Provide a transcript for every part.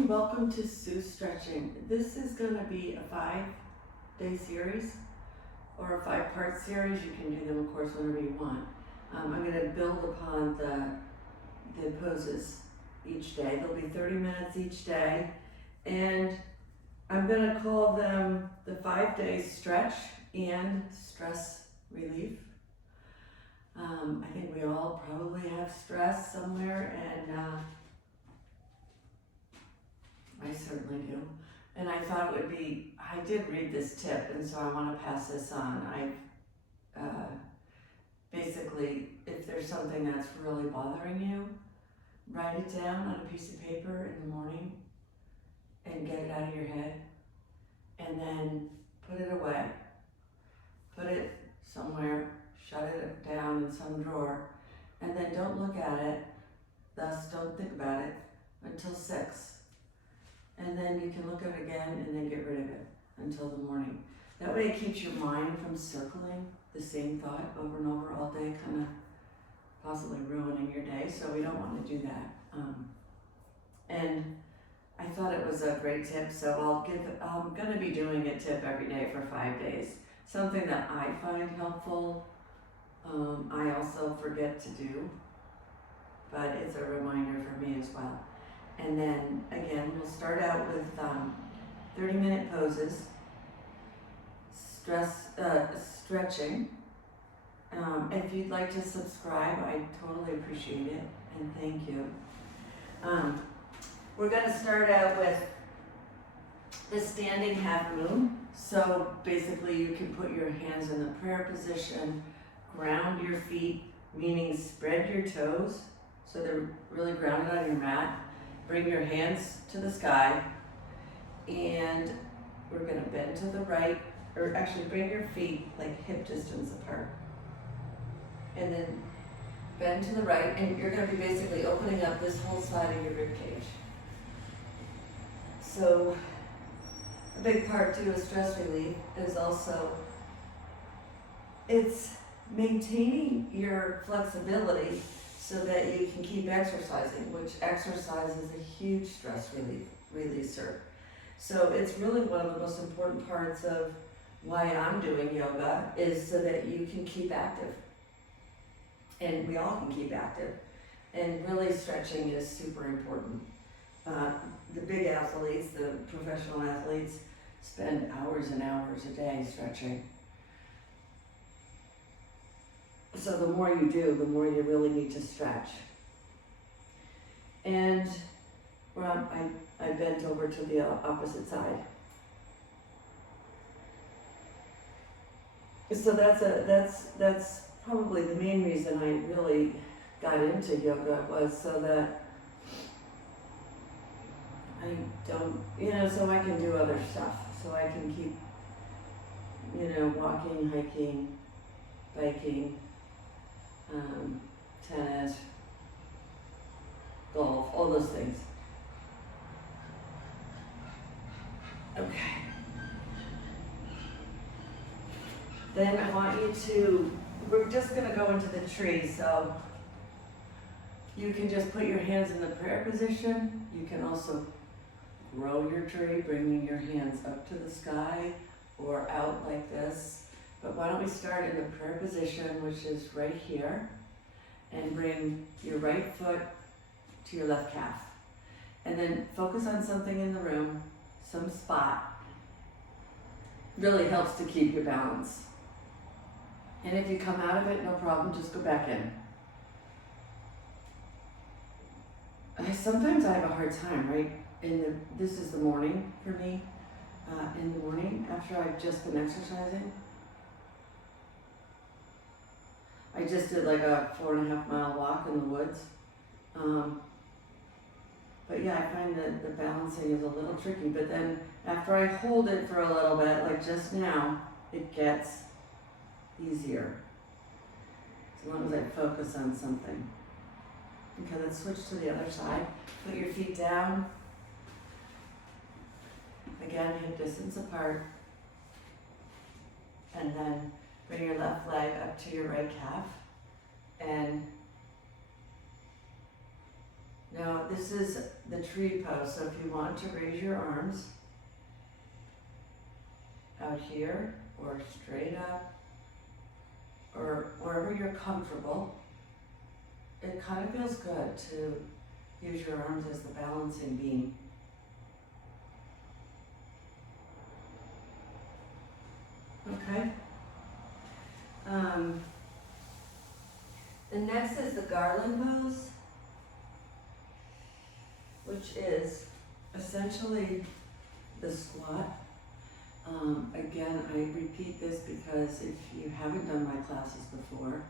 morning, welcome to Sue Stretching. This is going to be a 5-day series or a 5-part series. You can do them, of course, whenever you want. I'm going to build upon the poses each day. There'll be 30 minutes each day, and I'm going to call them the 5-day stretch and stress relief. I think we all probably have stress somewhere, and I certainly do. And I thought it would be, I did read this tip, and so I want to pass this on. Basically, if there's something that's really bothering you, write it down on a piece of paper in the morning and get it out of your head, and then put it away. Put it somewhere, shut it down in some drawer, and then don't look at it, thus don't think about it until 6. And then you can look at it again and then get rid of it until the morning. That way it keeps your mind from circling the same thought over and over all day, kind of possibly ruining your day. So we don't want to do that. And I thought it was a great tip, so I'm going to be doing a tip every day for 5 days. Something that I find helpful, I also forget to do, but it's a reminder for me as well. And then again, we'll start out with 30-minute poses, stretching. If you'd like to subscribe, I totally appreciate it, and thank you. We're going to start out with the standing half moon. So basically you can put your hands in the prayer position, ground your feet, meaning spread your toes so they're really grounded on your mat. Bring your hands to the sky, and we're going to bend to the right, or actually bring your feet like hip distance apart. And then bend to the right, and you're going to be basically opening up this whole side of your rib cage. So a big part too of stress relief is also, it's maintaining your flexibility so that you can keep exercising, which exercise is a huge stress releaser. So it's really one of the most important parts of why I'm doing yoga, is so that you can keep active. And we all can keep active. And really stretching is super important. The big athletes, the professional athletes, spend hours and hours a day stretching. So the more you do, the more you really need to stretch. And I bent over to the opposite side. So that's probably the main reason I really got into yoga, was so that I don't, so I can do other stuff. So I can keep, walking, hiking, biking, tennis, golf, all those things. Okay. Then I want you to, we're just going to go into the tree, so you can just put your hands in the prayer position. You can also grow your tree, bringing your hands up to the sky or out like this. But why don't we start in the prayer position, which is right here, and bring your right foot to your left calf. And then focus on something in the room, some spot. Really helps to keep your balance. And if you come out of it, no problem, just go back in. Sometimes I have a hard time, right? This is the morning for me. In the morning, after I've just been exercising. I just did like a 4.5-mile walk in the woods. But yeah, I find that the balancing is a little tricky. But then after I hold it for a little bit, like just now, it gets easier. As long as I focus on something. Okay, let's switch to the other side. Put your feet down. Again, hip distance apart. And then bring your left leg up to your right calf. And Now, this is the tree pose, so if you want to raise your arms out here or straight up or wherever you're comfortable, it kind of feels good to use your arms as the balancing beam. Okay. The next is the garland pose, which is essentially the squat. Again, I repeat this because if you haven't done my classes before,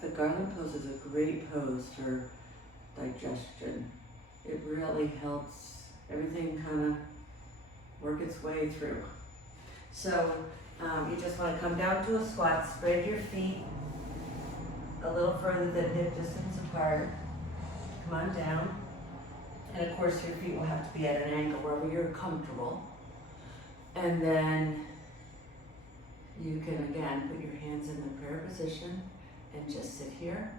the garland pose is a great pose for digestion. It really helps everything kind of work its way through. So you just want to come down to a squat, spread your feet a little further than hip distance apart. Come on down. And of course your feet will have to be at an angle wherever you're comfortable. And then you can again put your hands in the prayer position and just sit here.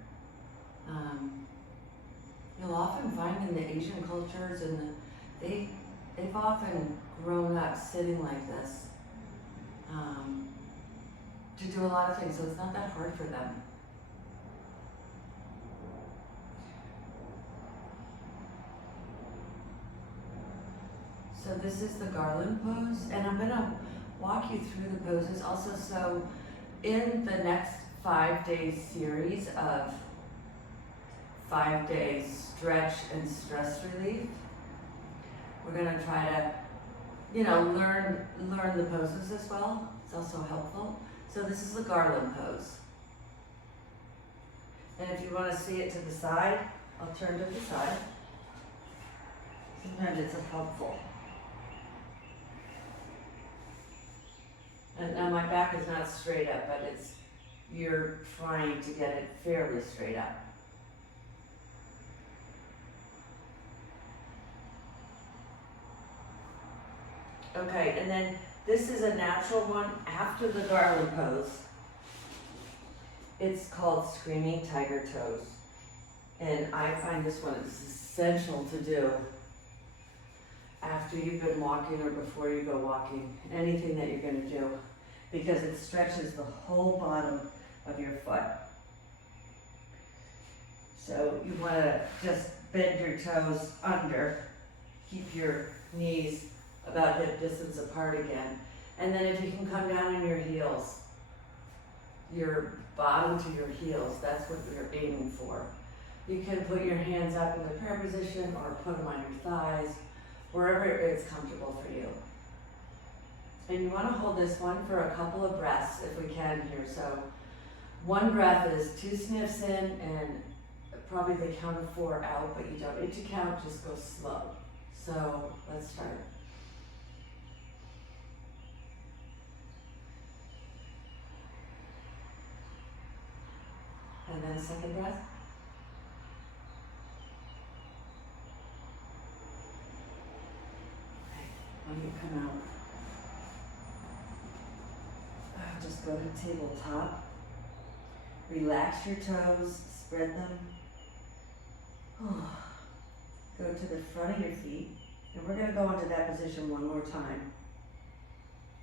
You'll often find in the Asian cultures they've often grown up sitting like this to do a lot of things, so it's not that hard for them. So this is the garland pose, and I'm gonna walk you through the poses also. So in the next 5-day series of 5 days stretch and stress relief, we're gonna try to, learn the poses as well. It's also helpful. So this is the garland pose. And if you wanna see it to the side, I'll turn to the side. Sometimes it's helpful. And now my back is not straight up, but you're trying to get it fairly straight up. Okay, and then this is a natural one after the garland pose. It's called Screaming Tiger Toes. And I find this one is essential to do after you've been walking or before you go walking, anything that you're going to do, because it stretches the whole bottom of your foot. So you want to just bend your toes under, keep your knees about hip distance apart again. And then if you can come down on your heels, your bottom to your heels, that's what you're aiming for. You can put your hands up in the prayer position or put them on your thighs, wherever it's comfortable for you. And you want to hold this one for a couple of breaths if we can here. So one breath is 2 sniffs in and probably the count of 4 out, but you don't need to count, just go slow. So let's start. And then a second breath. When you come out, just go to tabletop. Relax your toes, spread them. Go to the front of your feet. And we're going to go into that position one more time.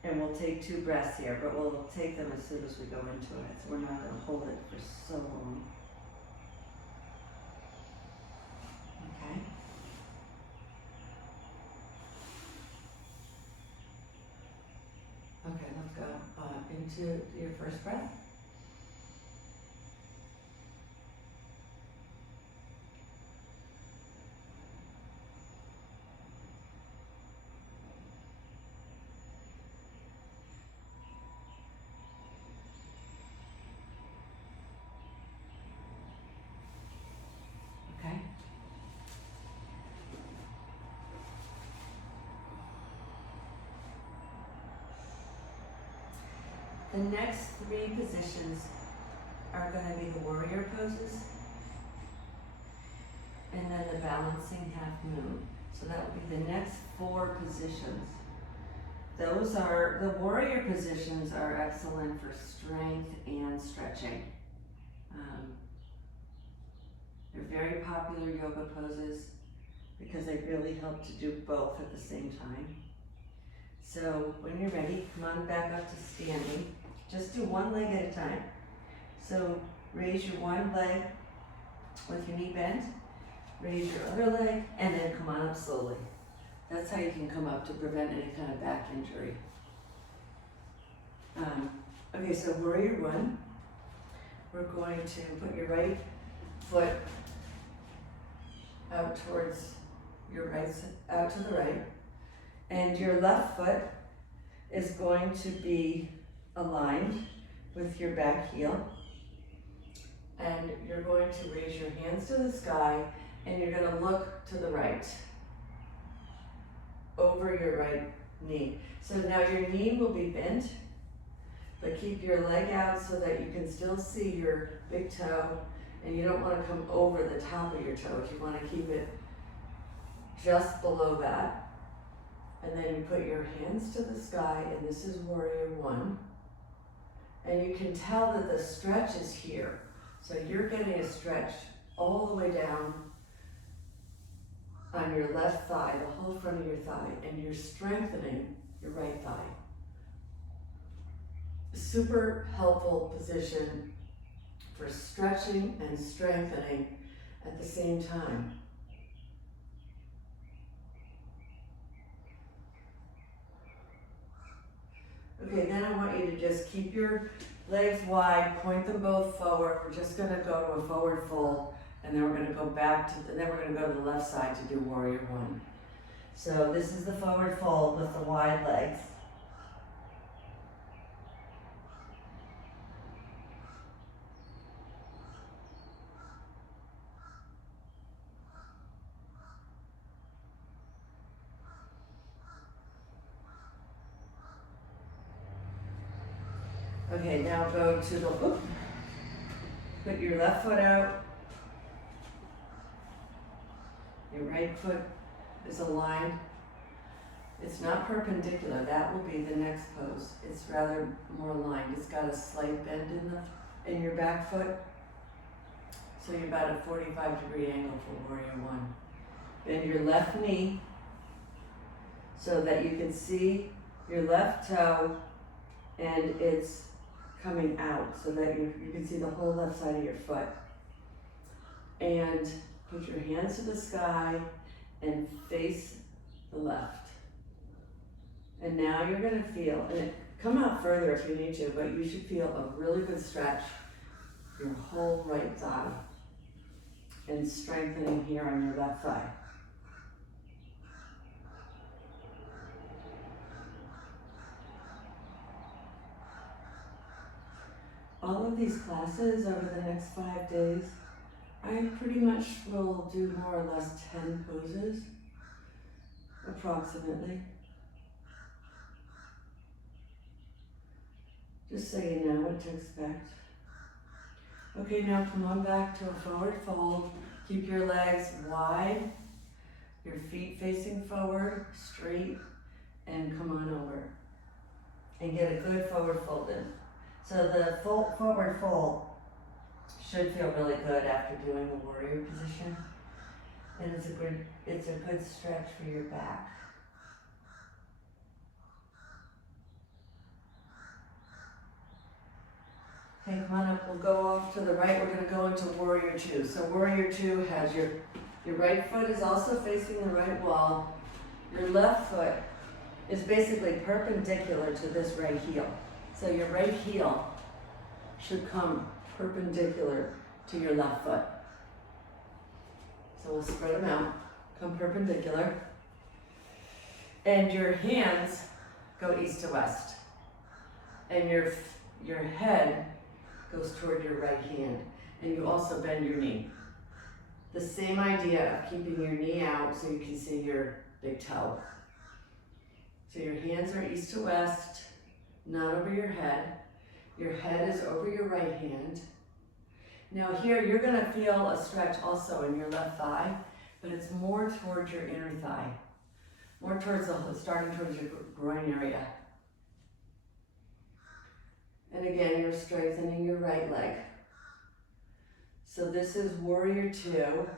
And we'll take 2 breaths here, but we'll take them as soon as we go into it. So we're not going to hold it for so long. Okay. Okay, let's go into your first breath. Okay. The next 3 positions are going to be the warrior poses and then the balancing half moon. So that will be the next 4 positions. The warrior positions are excellent for strength and stretching. They're very popular yoga poses because they really help to do both at the same time. So when you're ready, come on back up to standing. Just do one leg at a time. So raise your one leg with your knee bent, raise your other leg, and then come on up slowly. That's how you can come up to prevent any kind of back injury. Okay, so warrior one. We're going to put your right foot out towards your right, out to the right, and your left foot is going to be aligned with your back heel, and you're going to raise your hands to the sky, and you're going to look to the right, over your right knee. So now your knee will be bent, but keep your leg out so that you can still see your big toe, and you don't want to come over the top of your toes. You want to keep it just below that. And then you put your hands to the sky, and this is warrior one. And you can tell that the stretch is here. So you're getting a stretch all the way down on your left thigh, the whole front of your thigh, and you're strengthening your right thigh. Super helpful position for stretching and strengthening at the same time. Okay, then I want you to just keep your legs wide, point them both forward. We're just gonna go to a forward fold, and then we're gonna go back to, and then we're gonna go to the left side to do warrior one. So this is the forward fold with the wide legs. Okay, now go to the, put your left foot out. Your right foot is aligned. It's not perpendicular, that will be the next pose. It's rather more aligned. It's got a slight bend in your back foot. So you're about a 45-degree angle for warrior one. Bend your left knee so that you can see your left toe and it's coming out so that you can see the whole left side of your foot. And put your hands to the sky and face the left. And now you're gonna feel, and come out further if you need to, but you should feel a really good stretch your whole right thigh and strengthening here on your left thigh. All of these classes over the next 5 days, I pretty much will do more or less 10 poses, approximately. Just so you know what to expect. Okay, now come on back to a forward fold. Keep your legs wide, your feet facing forward, straight, and come on over. And get a good forward fold in. So the forward fold should feel really good after doing the warrior position. And it's a good stretch for your back. Okay, come on up, we'll go off to the right. We're gonna go into warrior two. So warrior two has your right foot is also facing the right wall. Your left foot is basically perpendicular to this right heel. So your right heel should come perpendicular to your left foot. So we'll spread them out, come perpendicular. And your hands go east to west. And your head goes toward your right hand. And you also bend your knee. The same idea of keeping your knee out so you can see your big toe. So your hands are east to west, not over your head. Your head is over your right hand. Now here, you're gonna feel a stretch also in your left thigh, but it's more towards your inner thigh. More towards starting towards your groin area. And again, you're strengthening your right leg. So this is warrior two.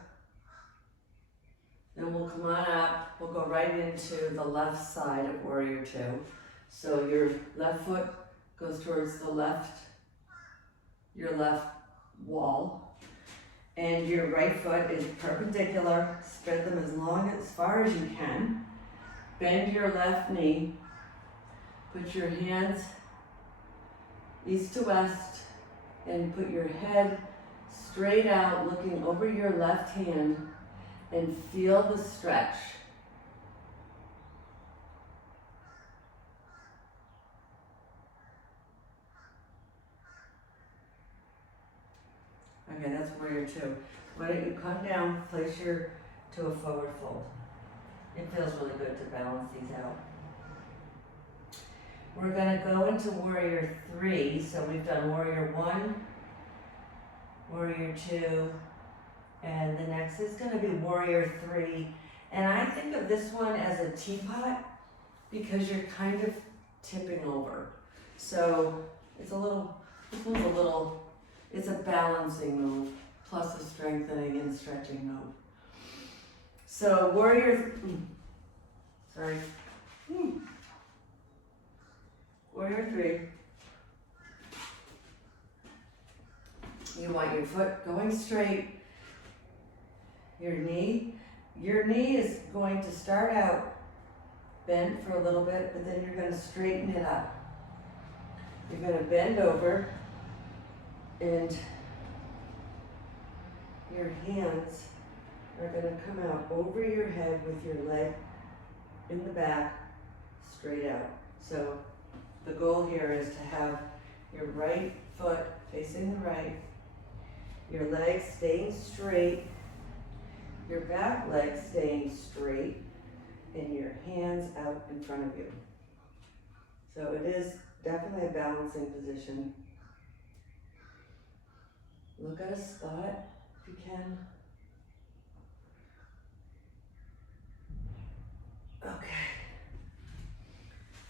Then we'll come on up, we'll go right into the left side of warrior two. So your left foot goes towards the left, your left wall. And your right foot is perpendicular. Spread them as far as you can. Bend your left knee. Put your hands east to west and put your head straight out, looking over your left hand, and feel the stretch. Okay, that's warrior two. Why don't you come down, place your to a forward fold. It feels really good to balance these out. We're gonna go into warrior three. So we've done warrior one, warrior two, and the next is gonna be warrior three. And I think of this one as a teapot because you're kind of tipping over. So it's it's a balancing move plus a strengthening and stretching move. So warrior three, you want your foot going straight, your knee is going to start out bent for a little bit, but then you're going to straighten it up. You're going to bend over and your hands are going to come out over your head with your leg in the back, straight out. So the goal here is to have your right foot facing the right, your legs staying straight, your back leg staying straight, and your hands out in front of you. So it is definitely a balancing position. Look at a spot if you can. Okay.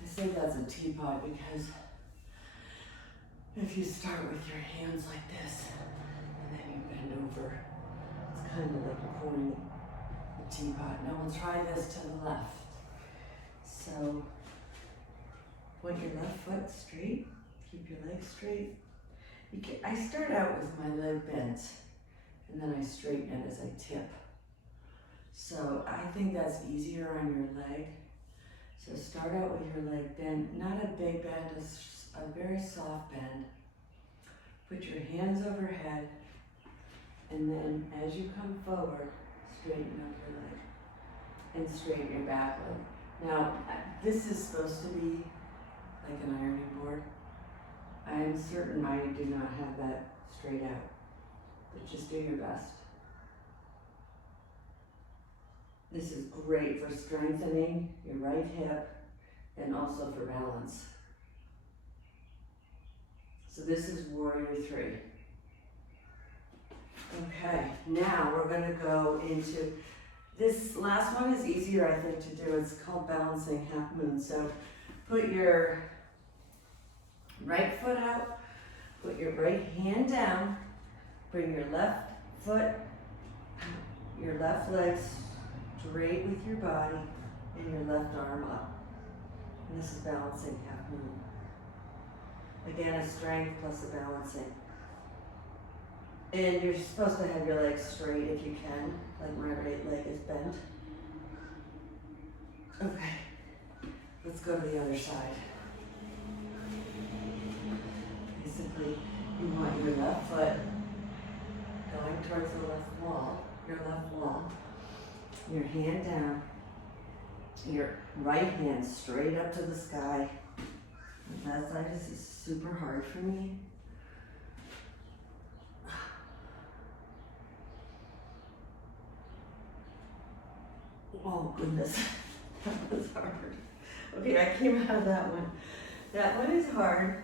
I say that's a teapot because if you start with your hands like this and then you bend over, it's kind of like you're pouring a teapot. Now we'll try this to the left. So point your left foot straight, keep your legs straight. I start out with my leg bent and then I straighten it as I tip. So I think that's easier on your leg. So start out with your leg bent, not a big bend, a very soft bend. Put your hands overhead, and then as you come forward, straighten up your leg and straighten your back leg. Now, this is supposed to be like an ironing board. I am certain I do not have that straight out, but just do your best. This is great for strengthening your right hip and also for balance. So this is warrior three. Okay, now we're going to go into, this last one is easier I think to do. It's called balancing half moon. So put your right foot out, put your right hand down, bring your left foot, your left leg straight with your body, and your left arm up. And this is balancing half moon. Again, a strength plus a balancing. And you're supposed to have your legs straight if you can, like my right leg is bent. Okay, let's go to the other side. Basically, you want your left foot going towards the left wall, your hand down, your right hand straight up to the sky. That side is super hard for me. Oh goodness, that was hard. Okay, I came out of that one. That one is hard.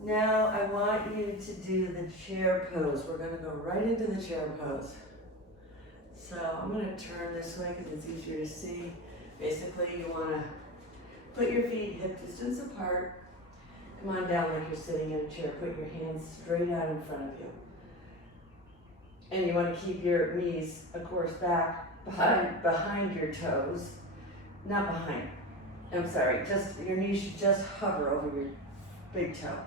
Now I want you to do the chair pose. We're gonna go right into the chair pose. So I'm gonna turn this way because it's easier to see. Basically, you wanna put your feet hip distance apart. Come on down like you're sitting in a chair. Put your hands straight out in front of you. And you want to keep your knees, of course, back behind your toes. Not behind. I'm sorry, just your knees should just hover over your big toe.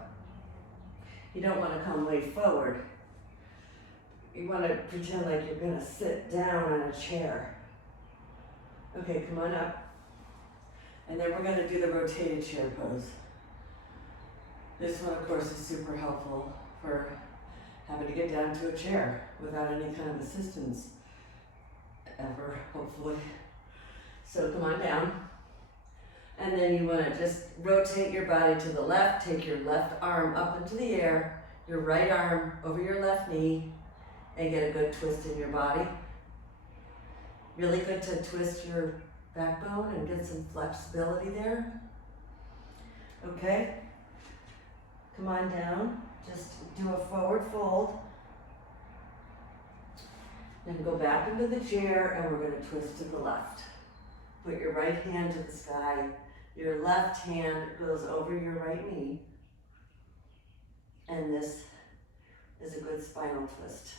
You don't want to come way forward. You want to pretend like you're going to sit down on a chair. Okay, come on up. And then we're going to do the rotated chair pose. This one, of course, is super helpful for having to get down to a chair without any kind of assistance ever, hopefully. So come on down. And then you want to just rotate your body to the left, take your left arm up into the air, your right arm over your left knee, and get a good twist in your body. Really good to twist your backbone and get some flexibility there. Okay, come on down, just do a forward fold. Then go back into the chair and we're going to twist to the left. Put your right hand to the sky. Your left hand goes over your right knee. And this is a good spinal twist.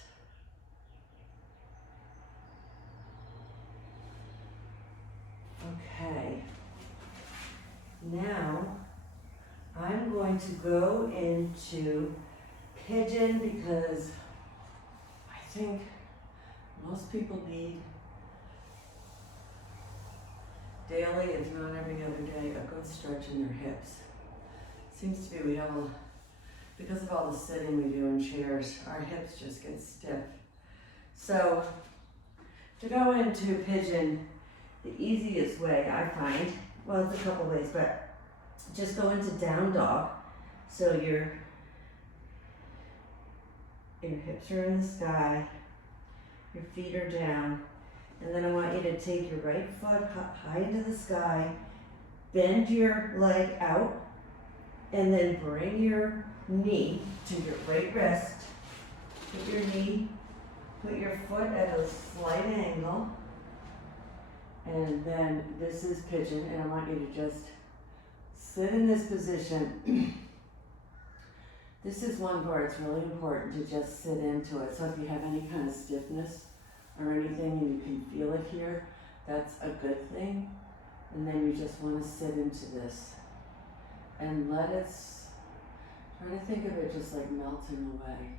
Okay. Now, I'm going to go into pigeon because I think most people need daily and throughout every other day a good stretch in their hips. Seems to be we have because of all the sitting we do in chairs, our hips just get stiff. So to go into pigeon, the easiest way I find, well, there's a couple ways, but just go into down dog. So your hips are in the sky, your feet are down, and then I want you to take your right foot high into the sky, bend your leg out, and then bring your knee to your right wrist. Put your foot at a slight angle, and then this is pigeon, and I want you to just sit in this position. This is one where it's really important to just sit into it. So if you have any kind of stiffness or anything and you can feel it here, that's a good thing. And then you just want to sit into this and let it, try to think of it just like melting away.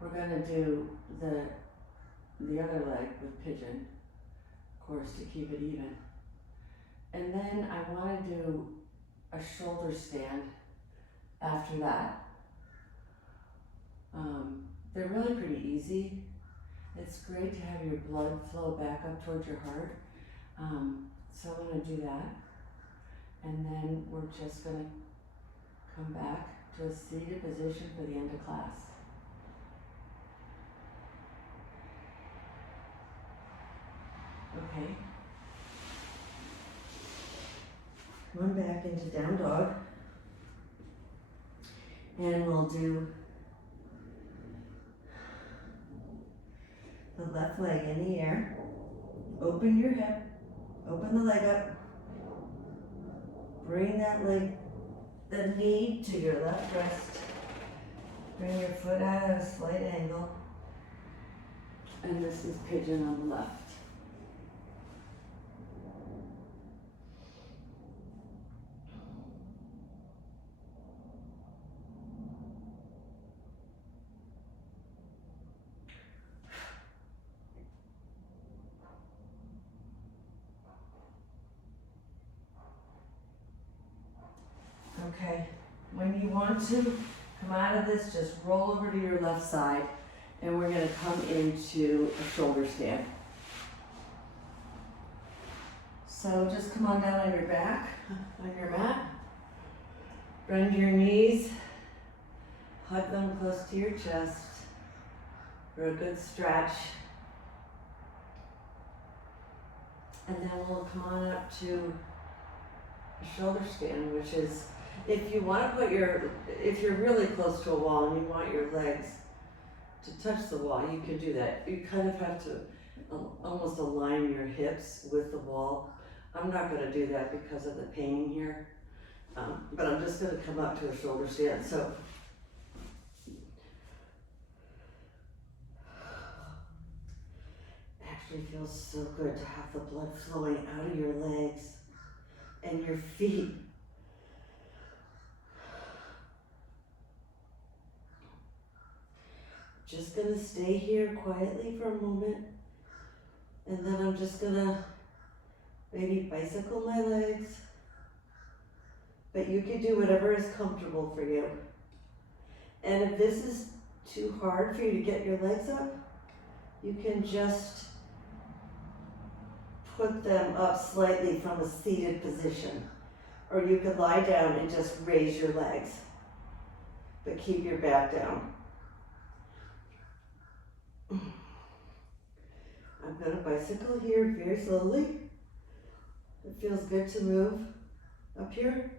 We're going to do the other leg with pigeon, of course, to keep it even. And then I want to do a shoulder stand after that. They're really pretty easy. It's great to have your blood flow back up towards your heart. So I'm going to do that. And then we're just going to come back to a seated position for the end of class. Okay. Come on back into down dog. And we'll do the left leg in the air. Open your hip. Open the leg up. Bring that leg, the knee to your left wrist. Bring your foot out at a slight angle. And this is pigeon on the left. Okay, when you want to come out of this, just roll over to your left side and we're going to come into a shoulder stand. So just come on down on your back, on your mat. Bend your knees, hug them close to your chest for a good stretch. And then we'll come on up to a shoulder stand, which is, if you want to if you're really close to a wall and you want your legs to touch the wall, you can do that. You kind of have to almost align your hips with the wall. I'm not gonna do that because of the painting here, but I'm just gonna come up to a shoulder stand, so. Actually feels so good to have the blood flowing out of your legs and your feet. Just gonna stay here quietly for a moment, and then I'm just gonna maybe bicycle my legs, but you can do whatever is comfortable for you. And if this is too hard for you to get your legs up, you can just put them up slightly from a seated position, or you could lie down and just raise your legs, but keep your back down. I'm going to bicycle here very slowly. It feels good to move up here.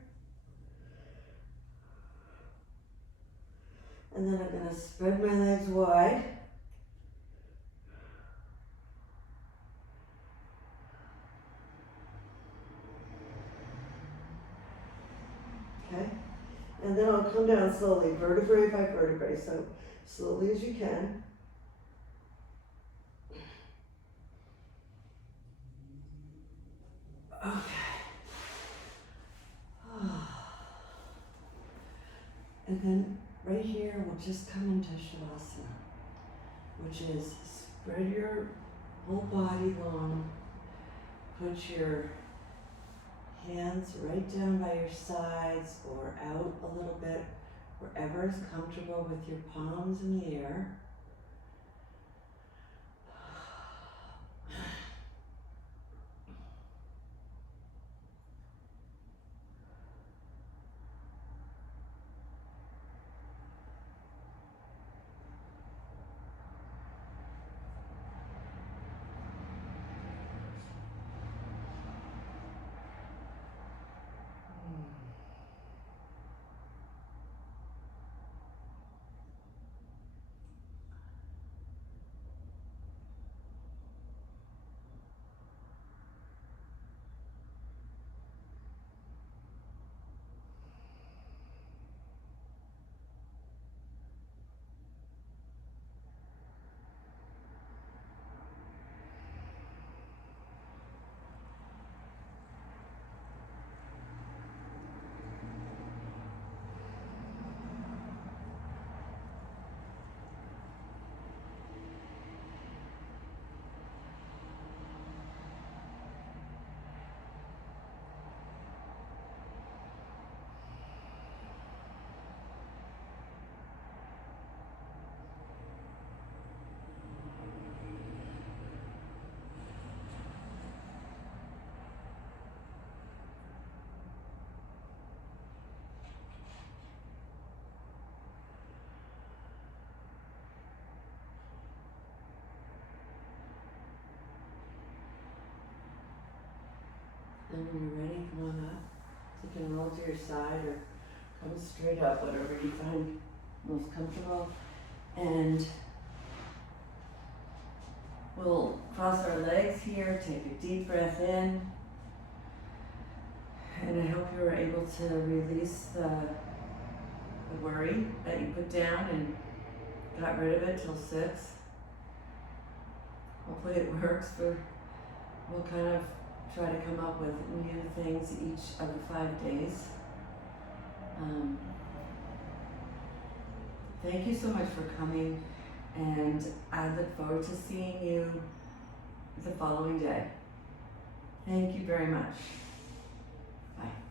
And then I'm going to spread my legs wide. Okay. And then I'll come down slowly, vertebrae by vertebrae, so slowly as you can. Okay. And then right here, we'll just come into Shavasana, which is spread your whole body long. Put your hands right down by your sides or out a little bit, wherever is comfortable, with your palms in the air. And when you're ready, come on up. You can roll to your side or come straight up, whatever you find most comfortable. And we'll cross our legs here, take a deep breath in. And I hope you were able to release the worry that you put down and got rid of it till 6. Hopefully it works. We'll kind of try to come up with new things each of the 5 days. Thank you so much for coming, and I look forward to seeing you the following day. Thank you very much. Bye.